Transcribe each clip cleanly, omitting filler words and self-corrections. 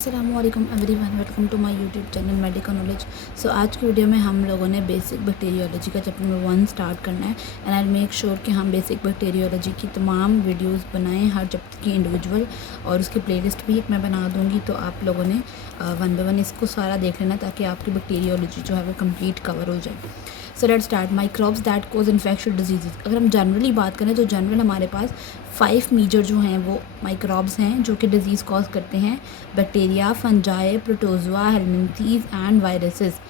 अस्सलामुअलैकुम everyone, welcome to my YouTube channel medical knowledge. So आज की वीडियो में हम लोगों ने बेसिक बैक्टीरियोलॉजी का चैप्टर नंबर 1 स्टार्ट करना है एंड आई मेक श्योर कि हम बेसिक बैक्टीरियोलॉजी की तमाम वीडियोस बनाएं, हर चैप्टर की इंडिविजुअल, और उसकी प्लेलिस्ट भी एक मैं बना दूंगी। तो आप लोगों ने वन बाय वन इसको सारा देख लेना ताकि आपकी बैक्टीरियोलॉजी जो है वो कंप्लीट कवर हो जाए। So let's start. Microbes that cause infectious diseases. अगर हम जनरली बात करें तो जनरल हमारे पास 5 मेजर जो हैं वो माइक्रोब्स हैं जो कि डिजीज़ कॉज करते हैं। Bacteria, fungi, protozoa, helminths and viruses.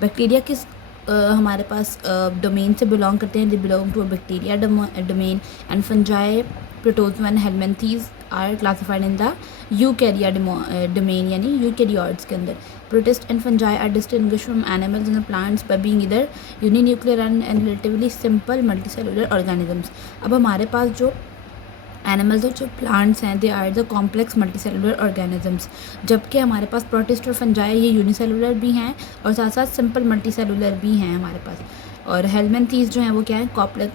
Bacteria किस हमारे पास डोमेन से बिलोंग करते हैं? They belong to a bacteria domain and fungi, protozoa and helminths are classified in the eukarya domain यानी यूकैरियोट्स के अंदर। Protists and fungi are distinguished from animals and plants by being either uninuclear and relatively simple multicellular organisms. अब हमारे पास जो animals और जो plants हैं they are the complex multicellular organisms, जबकि हमारे पास प्रोटिस्ट और फंजाई ये यूनिसेलुलर भी हैं और साथ साथ सिंपल मल्टीसेलुलर भी हैं हमारे पास। और हेलमिंथीज जो हैं वो क्या है?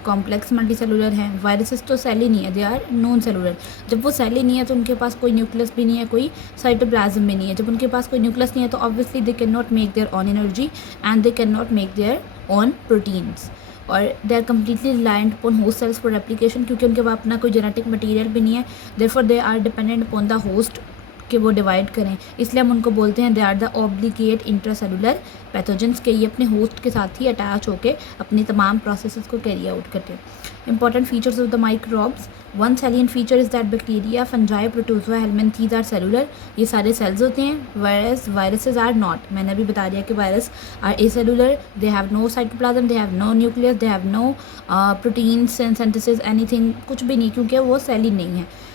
कॉम्प्लेक्स मल्टीसेलुलर हैं। वायरसेस तो सेल ही नहीं है, दे आर नॉन सेलुलर। जब वो सेल ही नहीं है तो उनके पास कोई न्यूक्लियस भी नहीं है, कोई साइटोप्लाज्म भी नहीं है। जब उनके पास कोई न्यूक्लियस नहीं है तो obviously they can not make their own energy and they can not make their own proteins. और they are completely reliant upon host cells for replication, क्योंकि उनके पास अपना कोई जेनेटिक मटीरियल भी नहीं है। Therefore they are dependent upon the host कि वो डिवाइड करें, इसलिए हम उनको बोलते हैं they are the obligate intracellular pathogens के। ये अपने होस्ट के साथ ही अटैच होकर अपनी तमाम प्रोसेसेस को कैरी आउट करते हैं। Important features of the microbes. One salient feature is that bacteria, fungi, protozoa, helminths are cellular. ये सारे सेल्स होते हैं, वायरसेस आर नॉट। मैंने अभी बता दिया कि virus are acellular, they have no cytoplasm, they have no nucleus, they have no protein synthesis anything, कुछ भी नहीं, क्योंकि वो सेल ही नहीं है।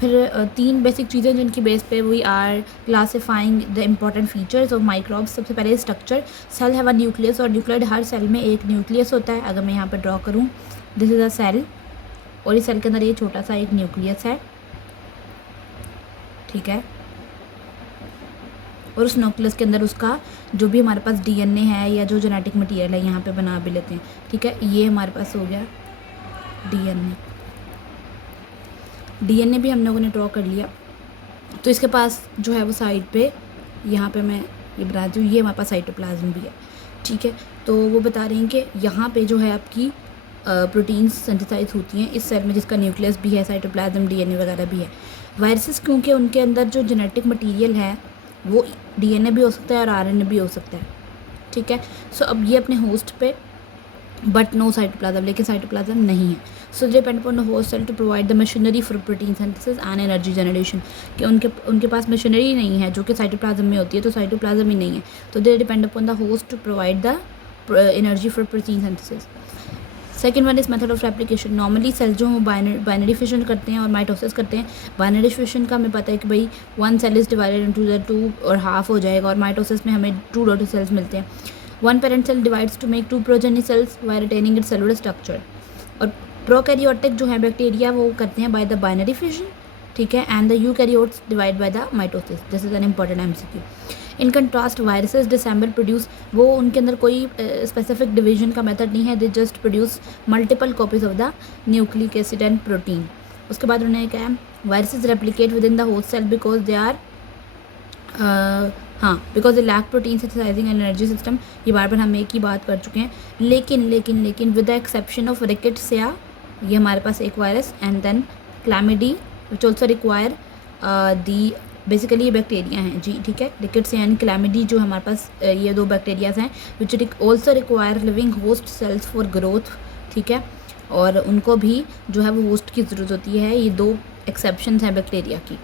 फिर 3 बेसिक चीज़ें जिनकी बेस पे we are classifying the important features of microbes. सबसे पहले structure. Cell have a nucleus, और न्यूक्लियड हर सेल में एक न्यूक्लियस होता है। अगर मैं यहाँ पर ड्रॉ करूँ, दिस इज़ अ सेल, और इस सेल के अंदर ये छोटा सा एक न्यूक्लियस है, ठीक है। और उस न्यूक्लियस के अंदर उसका जो भी हमारे पास डीएनए है या जो जेनेटिक मटीरियल है यहाँ पे बना भी लेते हैं, ठीक है। ये हमारे पास हो गया डीएनए भी हम लोगों ने ड्रॉ कर लिया। तो इसके पास जो है वो साइड पे, यहाँ पे मैं ये बताती हूँ, ये हमारे पास साइटोप्लाज्म भी है, ठीक है। तो वो बता रहे हैं कि यहाँ पे जो है आपकी प्रोटीन्स सिंथेसाइज होती हैं इस सेल में, जिसका न्यूक्लियस भी है, साइटोप्लाज्म, डीएनए वगैरह भी है। वायरसेस क्योंकि उनके अंदर जो जेनेटिक मटीरियल है वो डीएनए भी हो सकता है और आरएनए भी हो सकता है, ठीक है। सो अब ये अपने होस्ट पे बट नो साइटोप्लाज्म, लेकिन साइटोप्लाज्म नहीं है। So depend upon the host cell to provide the machinery for protein synthesis and energy generation, कि उनके पास मशीनरी नहीं है जो कि साइटोप्लाज्म में होती है, तो साइटोप्लाज्म ही नहीं है, तो they depend upon the host to provide the energy for protein synthesis. Second one is method of replication. Normally cell जो बाइनरी फिशन करते हैं और माइटोसिस करते हैं। बाइनरी फिशन का हमें पता है कि भाई 1 cell is divided into the 2 और हाफ हो जाएगा, और माइटोसिस में हमें 2 डॉटर सेल्स मिलते हैं। One parent cell divides to make 2 progeny cells while retaining its cellular structure। और प्रोकैरियोटिक जो है बैक्टीरिया वो करते हैं बाय द बाइनरी फिशन, ठीक है, and the eukaryotes divide by the mitosis. This is an important MCQ. In contrast viruses disassemble produce, वो उनके अंदर कोई स्पेसिफिक डिवीजन का मेथड नहीं है, they just produce multiple copies of the nucleic acid and protein. उसके बाद उन्होंने क्या है, viruses replicate within the host cell because they are because they lack protein synthesising and energy system. ये बार बार हम एक ही बात कर चुके हैं, लेकिन with the exception of rickettsia, ये हमारे पास एक virus, and then chlamydia which also require the, basically ये बैक्टीरिया हैं जी, ठीक है। रिकेट्सिया एंड क्लैमिडी जो हमारे पास ये 2 बैक्टीरियाज हैं विच also require living host cells for growth, ठीक है, और उनको भी जो है वो होस्ट की ज़रूरत होती है। ये 2 एक्सेप्शंस हैं बैक्टीरिया की।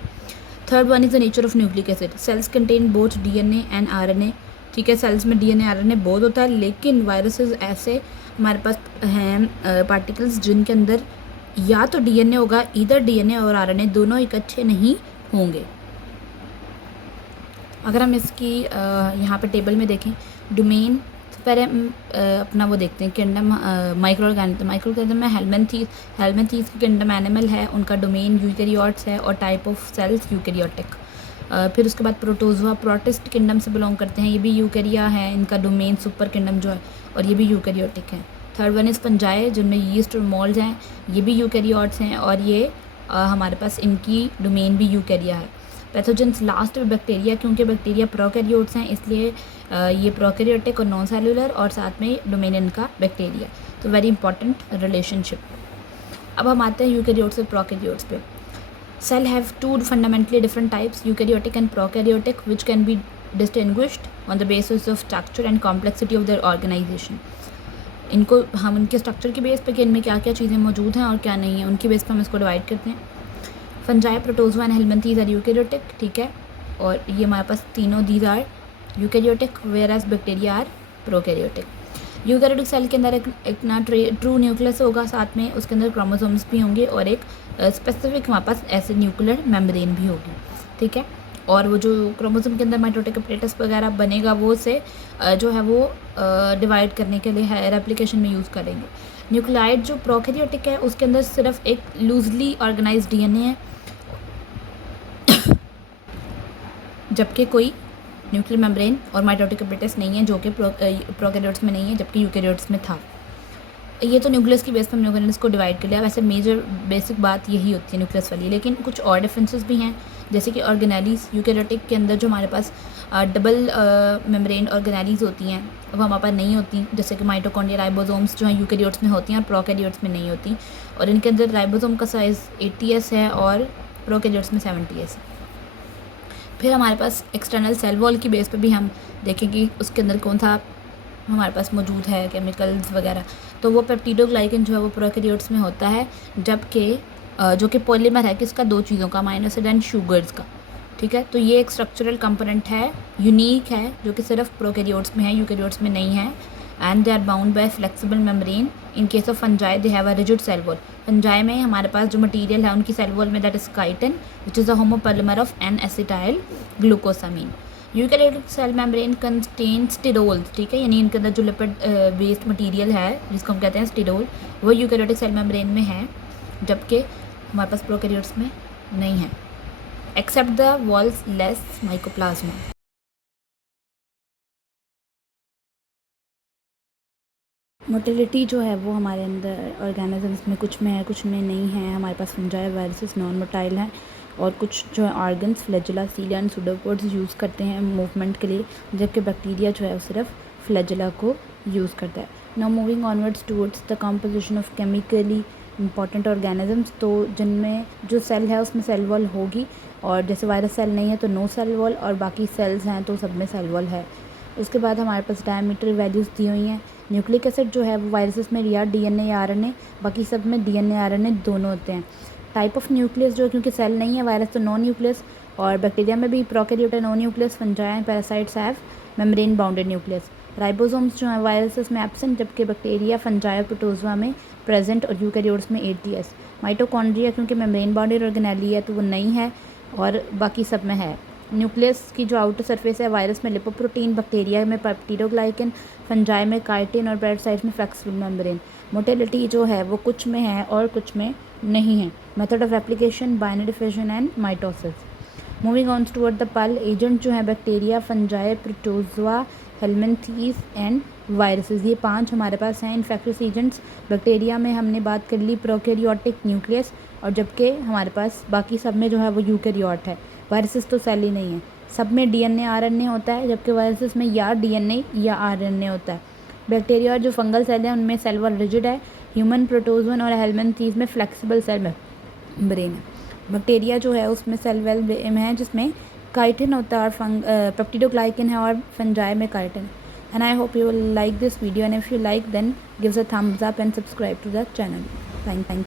Third one is the nature of nucleic acid. Sales contain both DNA and RNA, ठीक है। सेल्स में डीएनए आरएनए बोथ होता है, लेकिन वायरसेस ऐसे हमारे पास हैं पार्टिकल्स जिनके अंदर या तो डीएनए होगा, इधर डीएनए और आरएनए दोनों इकट्ठे नहीं होंगे। अगर हम इसकी यहाँ पे टेबल में देखें डोमेन, पहले अपना वो देखते हैं किंगडम माइक्रो ऑर्गेनिज्म में हेलमिंथीज की किंगडम एनिमल है, उनका डोमेन यूकैरियोट्स है और टाइप ऑफ सेल्स यूकैरियोटिक। फिर उसके बाद प्रोटोजोआ प्रोटिस्ट किंगडम से बिलोंग करते हैं, ये भी यूकैरिया है, इनका डोमेन सुपर किंगडम जो है, और ये भी यूकैरियोटिक है। थर्ड वन इज़ फंजाई जिनमें यीस्ट और मोल्ड्स हैं, ये भी यूकैरियोट्स हैं, और ये हमारे पास इनकी डोमेन भी यूकैरिया है। पैथोजेंस लास्ट में बैक्टीरिया, क्योंकि बैक्टीरिया प्रोकैरियोट्स हैं इसलिए ये प्रोकैरियोटिक और नॉन सेलुलर, और साथ में डोमेनियन का बैक्टीरिया। तो वेरी इंपॉर्टेंट रिलेशनशिप। अब हम आते हैं यूकैरियोट्स और प्रोकैरियोट्स पे। Cell have two fundamentally different types, eukaryotic and prokaryotic, which can be distinguished on the basis of structure and complexity of their organisation. इनको हम उनके स्ट्रक्चर की बेस पे कि इनमें क्या क्या चीज़ें मौजूद हैं और क्या नहीं है, उनकी बेस पे हम इसको डिवाइड करते हैं। Fungi, protozoa and helminths are eukaryotic, ठीक है, और ये हमारे पास तीनों these are eukaryotic, whereas bacteria are prokaryotic. Eukaryotic cell के अंदर एक ना ट्रू न्यूक्लियस होगा, साथ में उसके अंदर क्रोमोसोम्स भी होंगे और एक स्पेसिफिक हमारे पास ऐसे न्यूक्लियर मेम्ब्रेन भी होगी, ठीक है। और वो जो क्रोमोसोम के अंदर माइटोटिक अपरेटस वगैरह बनेगा वो से जो है वो डिवाइड करने के लिए हायर एप्लीकेशन में यूज़ करेंगे। न्यूक्लियाइड जो प्रोकैरियोटिक है उसके अंदर सिर्फ एक लूजली ऑर्गेनाइज्ड डीएनए है, जबकि कोई न्यूक्लियर मेम्ब्रेन और माइटोटिक अपरेटस नहीं है, जो कि प्रोकैरियोट्स में नहीं है, जबकि यूकैरियोट्स में था। ये तो न्यूक्लियस की बेस पर हम लोगों ने इसको डिवाइड कर लिया। वैसे मेजर बेसिक बात यही होती है न्यूक्लियस वाली, लेकिन कुछ और डिफरेंसेस भी हैं, जैसे कि ऑर्गेनेलीज। यूकैरियोटिक के अंदर जो हमारे पास डबल मेम्ब्रेन ऑर्गेनेलीज होती हैं वो हमारे पास नहीं होती, जैसे कि माइटोकॉन्ड्रिया, राइबोसोम्स जो हैं यूकैरियोट्स में होती हैं और प्रोकैरियोट्स में नहीं होती, और इनके अंदर राइबोसोम का साइज़ 80s है और प्रोकैरियोट्स में 70s है। फिर हमारे पास एक्सटर्नल सेल वॉल की बेस पे भी हम देखेंगे उसके अंदर कौन सा हमारे पास मौजूद है, केमिकल्स वगैरह। तो वो पेप्टिडोग्लाइकन जो है वो प्रोकैरियोट्स में होता है, जबकि जो कि पॉलीमर है किसका, दो चीज़ों का, अमीनो एसिड एंड शुगर्स का, ठीक है। तो ये एक स्ट्रक्चरल कंपोनेंट है, यूनिक है, जो कि सिर्फ प्रोकैरियोट्स में है, यूकैरियोट्स में नहीं है। And they are bound by flexible membrane. In case of fungi they have a rigid cell wall. Fungi में हमारे पास जो मटीरियल है उनकी सेल वॉल में that is chitin, which is a homopolymer of N acetyl glucosamine. Eukaryotic cell membrane contain sterols, ठीक है, यानी इनके अंदर जो लिपिड बेस्ड मटीरियल है जिसको हम कहते हैं स्टिरोल, वो यूकैरियोटिक सेल मेम्ब्रेन में है, जबकि हमारे पास प्रोकैरियोट्स में नहीं है, except the walls less mycoplasma. Motility जो है वो हमारे अंदर ऑर्गेनिजम्स में कुछ में है, कुछ में नहीं है। हमारे पास फंजाई, वायरसेस नॉन मोटाइल हैं, और कुछ जो है organs, flagella, cilia and pseudopods use करते हैं मूवमेंट के लिए, जबकि बैक्टीरिया जो है वो सिर्फ फ्लैजिला को यूज़ करता है। Now moving onwards towards the composition of chemically important organisms. तो जिनमें जो सेल है उसमें सेल वॉल होगी, और जैसे वायरस सेल नहीं है तो नो सेल वॉल, और बाकी सेल्स हैं तो सब में सेल वॉल है। उसके बाद हमारे पास डायमीटर वैल्यूज़ दी हुई हैं। न्यूक्लिक एसिड जो है वो वायरसेस में या डीएनए या आरएनए, बाकी सब में डीएनए आरएनए दोनों होते हैं। टाइप ऑफ न्यूक्लियस जो है, क्योंकि सेल नहीं है, वायरस तो नॉन न्यूक्लियस, और बैक्टीरिया में भी प्रोकैरियोट है non nucleus, fungi and parasites have membrane bounded nucleus. Ribosomes जो है वायरसेस में एब्सेंट, जबकि बैक्टीरिया, फंजाई और प्रोटोजोआ में प्रेजेंट, और यूकैरियोट्स में 80s। माइटोकॉन्ड्रिया क्योंकि मेम्ब्रेन बाउंडेड ऑर्गेनेली है तो वो नहीं है, और बाकी सब में है। न्यूक्लियस की जो आउटर सरफेस है, वायरस में लिपोप्रोटीन, बैक्टीरिया में पेप्टिडोग्लाइकन, फंजाई में काइटिन और पैरासाइट्स में फ्लेक्सिबल मेम्ब्रेन। मोटिलिटी जो है वो कुछ में है और कुछ में नहीं है। Method of application, binary fission and mitosis. Moving on toward the पल, एजेंट जो है bacteria, fungi, protozoa, helminths and viruses, ये 5 हमारे पास हैं इन्फेक्शियस एजेंट्स। बैक्टीरिया में हमने बात कर ली प्रोकैरियोटिक न्यूक्लियस, और जबकि हमारे पास बाकी सब में जो है वो यूकैरियोट है। वायरसेस तो सेल ही नहीं है, सब में डीएनए आरएनए होता है, जबकि वायरसेस में या डीएनए या आरएनए होता है। बैक्टीरिया और जो फंगल सेल हैं उनमें सेल वॉल रिजिड है। ह्यूमन, प्रोटोजोन और हेलमिंथीज में फ्लेक्सिबल सेल मेम्ब्रेन है। बैक्टीरिया जो है उसमें सेल वेल में है, जिसमें काइटिन होता है, और पेप्टिडोग्लाइकन है, और फंजाई में chitin. And I hope you will like this video, and if you like then give a thumbs up and subscribe to the channel. Thank